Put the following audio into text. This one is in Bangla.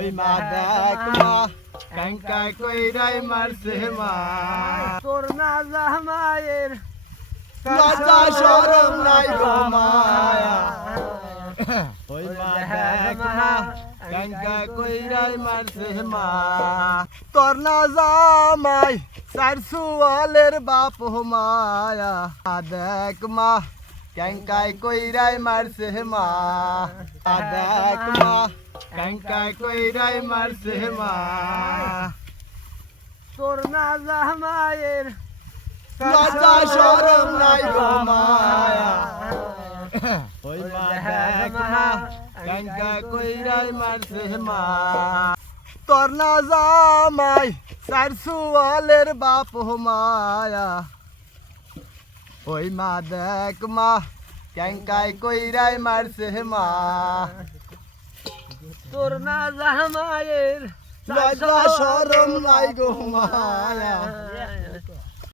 ওই মা দেখ মা কাঙ্কা কইরাই মারছে মা। তোর না জামাইয়ের লজ্জা শরম নাই গো মায়া ওই মা দেখ মা। কাঙ্কা কইরাই মারছে মা। তোর না জামাই চার সুয়ালের বাপ মায়া। দেখ মা কাঙ্কাই কইরাই মারছে মা। দেখ মা। কাঙ্কাই কইরাই মারছে মা। তোর না জামাইয়ের লজ্জা শরম নাই গো মায়া ওই মা দেখ মা কাঙ্কা কইরাই মারছে মা। তোর না জামাই চার সুয়ালের বাপ মায়া। ওই মা দেখ মা কাঙ্কাই কইরাই মারছে মা। তোর না জামাইয়ের লজ্জা শরম নাই গো মায়া।